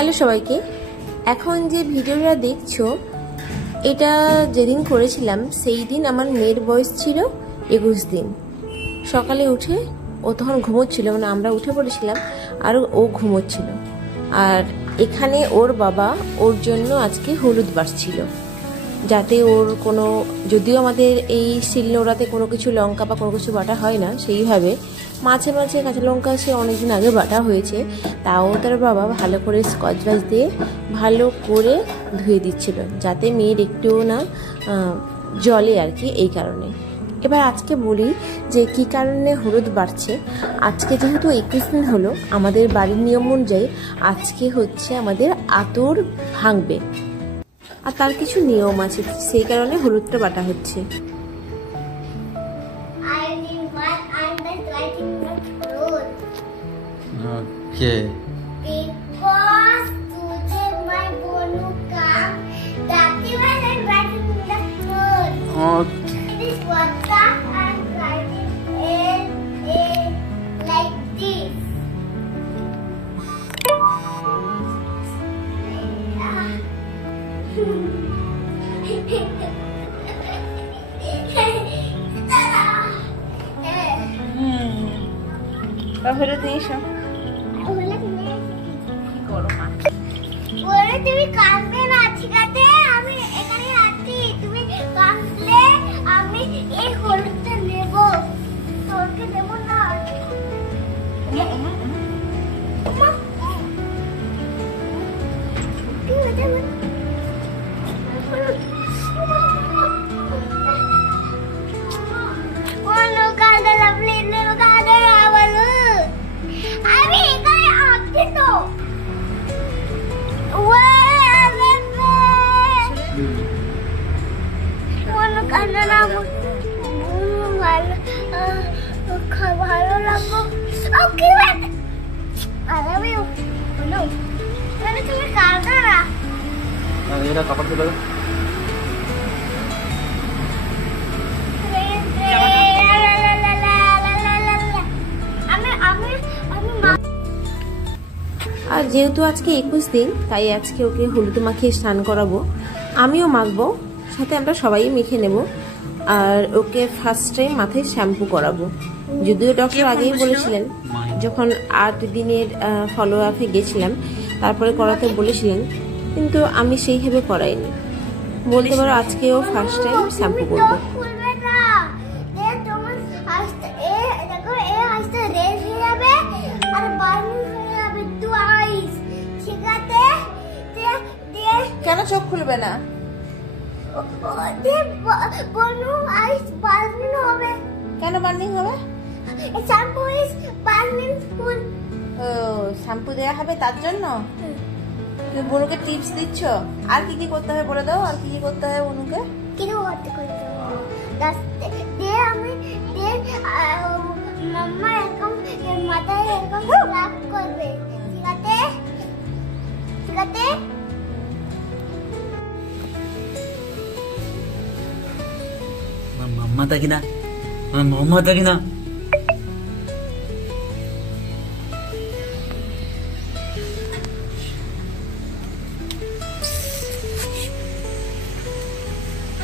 Hello সবাইকে। এখন যে ভিডিওটা দেখছো এটা যেদিন করেছিলাম সেই দিন আমার মেয়ের বয়স ছিল 21 দিন। সকালে উঠে ও তখন ঘুমোচ্ছিল, মানে আমরা উঠে পড়েছিলাম আর ও ঘুমোচ্ছিল। আর এখানে ওর বাবা ওর জন্য আজকে হলুদ বাটছিল, যাতে ওর কোনো, যদিও আমাদের এই শিলনোড়াতে কোনো কিছু লঙ্কা বা কোনো কিছু বাটা হয় না সেইভাবে, মাঝে মাঝে কাঁচা লঙ্কা সে অনেকদিন আগে বাটা হয়েছে, তাও তার বাবা ভালো করে স্কচ ব্রাইট দিয়ে ভালো করে ধুয়ে দিচ্ছিল, যাতে মেয়ের একটুও না জলে আর কি, এই কারণে। এবার আজকে বলি যে কি কারণে হলুদ বাড়ছে। আজকে যেহেতু 21 দিন হলো, আমাদের বাড়ির নিয়ম অনুযায়ী আজকে হচ্ছে আমাদের আতর ভাঙবে, আর তার কিছু নিয়ম আছে, সেই কারণে হলুদটা বাটা হচ্ছে। Okay. Because today my bonu come, that is why I'm writing the code. Okay. It is water and writing A like this. তাহলে দিয়েছো তুমি কাঁদবে না, ঠিক আছে? আমি এখানে আছি, তুমি কাঁদলে আমি এই হলুদটা নেব, তোকে দেবো না। আমি এখানে আছি তো। ভালো লাগবো। তুমি কাঁদো না। এটা কাপড় তুলে আর যেহেতু আজকে 21 দিন, তাই আজকে ওকে হলুদ মাখিয়ে স্নান করাবো, আমিও মাখবো, সাথে আমরা সবাই মেখে নেব। আর ওকে ফার্স্ট টাইম মাথায় শ্যাম্পু করাবো, যদিও ডক্টর আগেই বলেছিলেন, যখন 8 দিনের ফলো আপে গেছিলাম তারপরে করাতে বলেছিলেন, কিন্তু আমি সেইভাবে করাইনি। বলতে পারো আজকেও ফার্স্ট টাইম শ্যাম্পু করবো। কেন চোখ খুলবে না? কেন বার্নিং হবে? শ্যাম্পু দেওয়া হবে তার জন্য? তুমি বনুকে টিপস দিচ্ছ? আর কি কি করতে হবে বলে দাও, আর কি কি করতে হবে বনুকে? মাম্মা এরকম মাথায় এরকম রাগ করবে, ঠিক আছে? ঠিক আছে? Mama tak kena. Mama tak kena.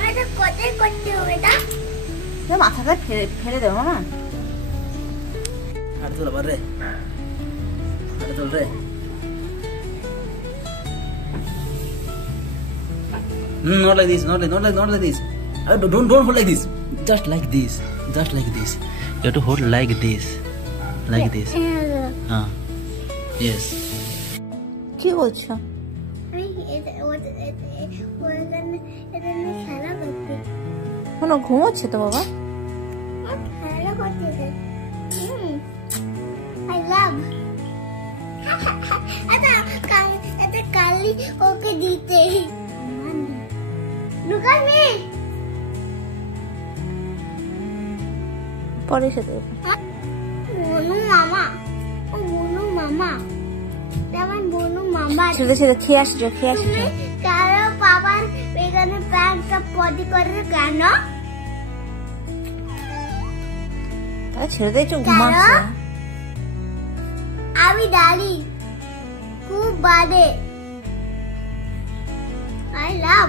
এটা কোথায় করতে হবে এটা? মাথাটা ফেলে দেবো মামা। Ada tu lah bare. Ada tu re. Not like this. Not like this. Don't hold like this. Just like this. Just like this. You have to hold like this. Like this. Yes. কি বলছো? খেলা করতে কোনো ঘুমোচ্ছে তো বাবা? খেলা করতে I love. এটা কালি ওকে দিতে। লুকা মি। পরে সাথে বনু মামা। ও বনু মামা। যেমন বনু মামা। সেটা খেয়ে আসছো, কারো বাবার এখানে প্যান্টটা পটি করে কেন? তাহলে ছেড়ে দিয়ে একটু ঘুমাচ্ছে। আমি দাঁড়ি খুব বাদে আই লাভ।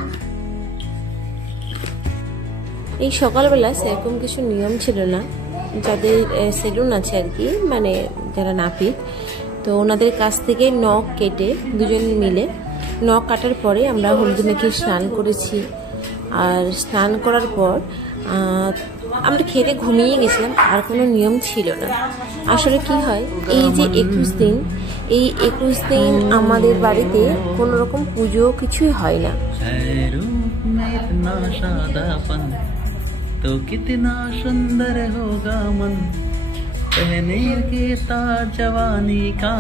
এই সকালবেলা সেরকম কিছু নিয়ম ছিল না, যাদের সেলুন আছে আর কি, মানে যারা নাপিত, তো ওনাদের কাছ থেকে নখ কেটে দুজন মিলে নখ কাটার পরে আমরা হলদি মেখে স্নান করেছি। আর স্নান করার পর আমরা খেতে ঘুমিয়ে গেছিলাম, আর কোনো নিয়ম ছিল না। আসলে কি হয়, এই যে 21 দিন, এই 21 দিন আমাদের বাড়িতে কোনো রকম পুজো কিছুই হয় না। तो कितना सुंदर होगा मन पहने के ताज जवानी का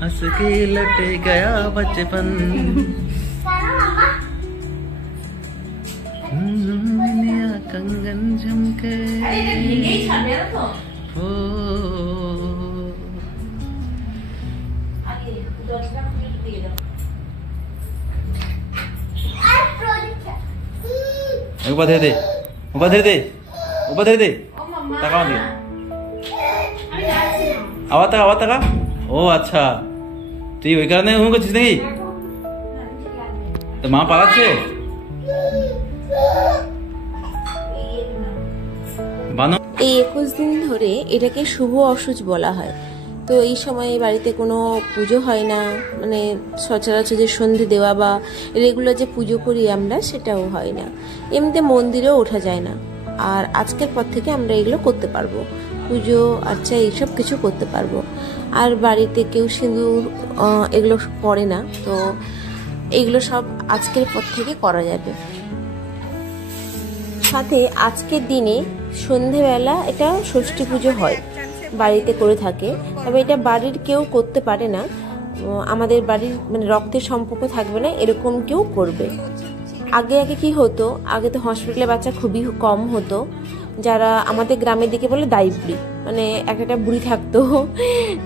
हंस के लट गया बचपन कंगन झुमके हो एक बार दे दे ऊपर धर दे, ऊपर धर दे, ताका मत आवाज तका। ओ अच्छा, তুই ওই কারণে ঘুম করছিস নাকি? তো মা পালাচ্ছে এই 21 দিন ধরে এটাকে শুভ অসুচ বলা হয়। তো এই সময় বাড়িতে কোনো পুজো হয় না, মানে সচরাচর যে সন্ধে দেওয়া বা রেগুলার যে পুজো করি আমরা সেটাও হয় না, এমনিতে মন্দিরেও ওঠা যায় না। আর আজকের পর থেকে আমরা এগুলো করতে পারবো, পুজো আচ্ছা এইসব কিছু করতে পারবো। আর বাড়িতে কেউ সিঁদুর এগুলো পড়ে না, তো এগুলো সব আজকের পর থেকে করা যাবে। সাথে আজকের দিনে সন্ধেবেলা এটা ষষ্ঠী পুজো হয়, বাড়িতে করে থাকে, তবে এটা বাড়ির কেউ করতে পারে না, আমাদের বাড়ির মানে রক্তের সম্পর্ক থাকবে না এরকম কেউ করবে। আগে কি হতো, আগে তো হসপিটালে বাচ্চা খুবই কম হতো, যারা আমাদের গ্রামের দিকে বলে দাই বুড়ি, মানে একটা বুড়ি থাকতো,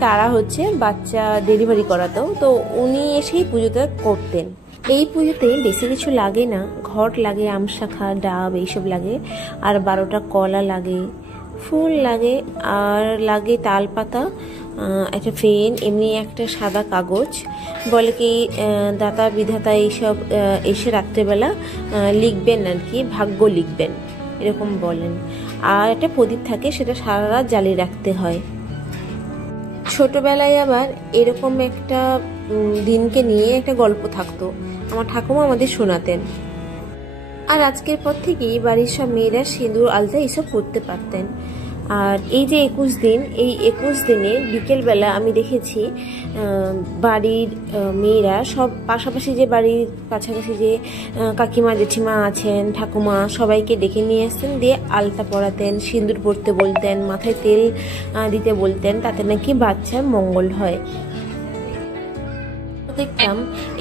তারা হচ্ছে বাচ্চা ডেলিভারি করাতো, তো উনি এসেই পুজোটা করতেন। এই পুজোতে বেশি কিছু লাগে না, ঘট লাগে, আমশাখা, ডাব এইসব লাগে, আর 12টা কলা লাগে, ফুল লাগে, আর লাগে তালপাতা, একটা ফেন, এমনি একটা সাদা কাগজ। বলে কি দাতা বিধাতা এইসব এসে রাত্রেবেলা লিখবেন আর কি, ভাগ্য লিখবেন এরকম বলেন। আর একটা প্রদীপ থাকে, সেটা সারা রাত জ্বালিয়ে রাখতে হয়। ছোটবেলায় আবার এরকম একটা দিনকে নিয়ে একটা গল্প থাকতো, আমার ঠাকুমা আমাদের শোনাতেন। আর আজকের পর থেকেই বাড়ির সব মেয়েরা সিঁদুর আলতা এইসব করতে পারতেন। আর এই যে 21 দিন, এই 21 দিনে বিকেলবেলা আমি দেখেছি বাড়ির মেয়েরা সব পাশাপাশি, যে বাড়ির কাছাকাছি যে কাকিমা জেঠিমা আছেন, ঠাকুমা, সবাইকে ডেকে নিয়ে আসতেন, দিয়ে আলতা পরাতেন, সিঁদুর পরতে বলতেন, মাথায় তেল দিতে বলতেন, তাতে নাকি বাচ্চার মঙ্গল হয়। দেখতাম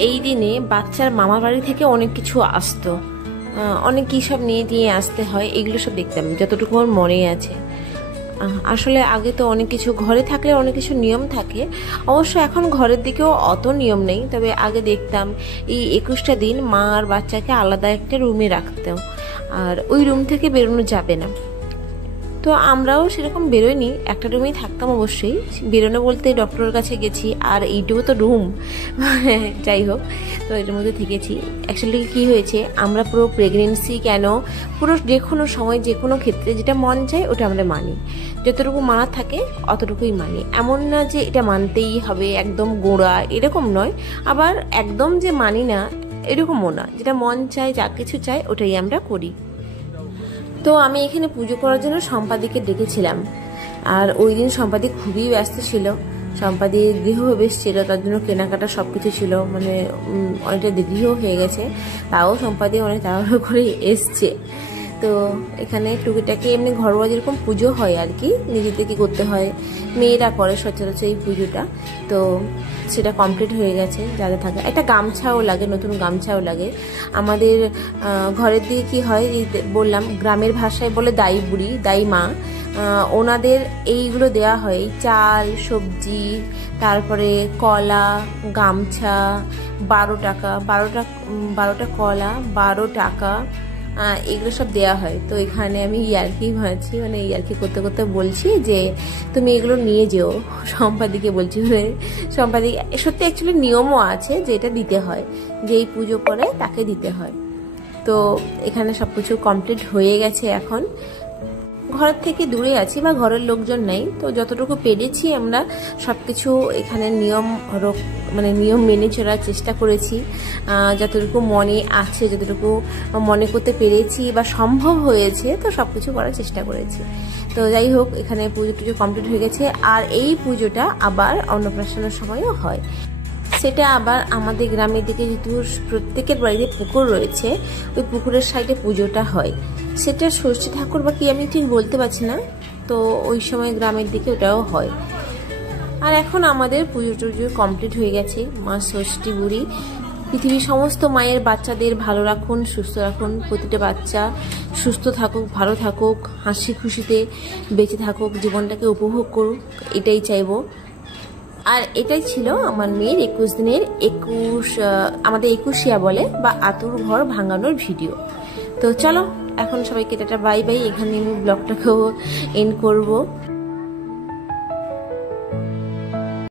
এই দিনে বাচ্চার মামার বাড়ি থেকে অনেক কিছু আসতো, অনেক কী সব নিয়ে আসতে হয়, এগুলো সব দেখতাম যতটুকু আমার মনে আছে। আসলে আগে তো অনেক কিছু ঘরে থাকলে অনেক কিছু নিয়ম থাকে, অবশ্য এখন ঘরের দিকেও অত নিয়ম নেই, তবে আগে দেখতাম এই 21টা দিন মা আর বাচ্চাকে আলাদা একটা রুমে রাখতেও, আর ওই রুম থেকে বেরোনো যাবে না। তো আমরাও সেরকম বেরোইনি, একটা রুমেই থাকতাম অবশ্যই, বেরোনো বলতে ডক্টরের কাছে গেছি, আর এইটুকু তো রুম, যাই হোক, তো এটার মধ্যে থেকেছি। অ্যাকচুয়ালি কী হয়েছে, আমরা পুরো প্রেগনেন্সি কেন, পুরো যে কোনো সময় যে কোনো ক্ষেত্রে যেটা মন চায় ওটা আমরা মানি, যতটুকু মানা থাকে অতটুকুই মানি। এমন না যে এটা মানতেই হবে একদম গোড়া, এরকম নয়, আবার একদম যে মানি না এরকমও না, যেটা মন চায় যা কিছু চায় ওটাই আমরা করি। তো আমি এখানে পুজো করার জন্য সম্পাদিকে ডেকেছিলাম, আর ওই দিন সম্পাদি খুবই ব্যস্ত ছিল, সম্পাদি গৃহপ্রবেশ ছিল, তার জন্য কেনাকাটা সব কিছু ছিল, মানে অনেকটা দেরিও হয়ে গেছে, তাও সম্পাদি অনেক তাড়াহুড়ো করে এসছে। তো এখানে টুকিটাকি এমনি ঘরোয়া যেরকম পুজো হয় আর কি, নিজেদের কি করতে হয়, মেয়েরা করে সচরাচর এই পুজোটা, তো সেটা কমপ্লিট হয়ে গেছে। যাদের থাকে একটা গামছাও লাগে, নতুন গামছাও লাগে। আমাদের ঘরের দিকে কি হয়, বললাম গ্রামের ভাষায় বলে দাই বুড়ি, দাই মা, ওনাদের এইগুলো দেওয়া হয়, চাল, সবজি, তারপরে কলা, গামছা, 12 টাকা, 12টা কলা, 12 টাকা, এগুলো সব দেওয়া হয়। তো এখানে আমি ইয়ার্কি ভাবছি, মানে ইয়ার্কি করতে করতে বলছি যে তুমি এগুলো নিয়ে যেও, সম্পাদিকে বলছি। সম্পাদি সত্যি অ্যাকচুয়ালি নিয়মও আছে যে এটা দিতে হয়, যেই পুজো করে তাকে দিতে হয়। তো এখানে সব কিছু কমপ্লিট হয়ে গেছে। এখন ঘরের থেকে দূরে আছি বা ঘরের লোকজন নেই, তো যতটুকু পেরেছি আমরা সবকিছু এখানে নিয়ম মেনে চলার চেষ্টা করেছি। যতটুকু মনে আছে, যতটুকু মনে করতে পেরেছি বা সম্ভব হয়েছে, তো সবকিছু করার চেষ্টা করেছি। তো যাই হোক, এখানে পুজো টুজো কমপ্লিট হয়ে গেছে। আর এই পুজোটা আবার অন্নপ্রাশনের সময়ও হয়। সেটা আবার আমাদের গ্রামের দিকে যেহেতু প্রত্যেকের বাড়িতে পুকুর রয়েছে, ওই পুকুরের সাইডে পুজোটা হয়। সেটা ষষ্ঠী ঠাকুর বা কি আমি ঠিক বলতে পারছি না, তো ওই সময় গ্রামের দিকে ওটাও হয়। আর এখন আমাদের পুজো টুজো কমপ্লিট হয়ে গেছে। মা ষষ্ঠী বুড়ি পৃথিবীর সমস্ত মায়ের বাচ্চাদের ভালো রাখুন, সুস্থ রাখুন। প্রতিটা বাচ্চা সুস্থ থাকুক, ভালো থাকুক, হাসি খুশিতে বেঁচে থাকুক, জীবনটাকে উপভোগ করুক, এটাই চাইবো। আর এটাই ছিল আমার মেয়ের 21 দিনের আমাদের 21ইয়া বলে বা আতুর ঘর ভাঙানোর ভিডিও। তো চলো এখন সবাইকে টাটা বাই বাই। এখানে আমি ব্লগটাকেও এন্ড করবো।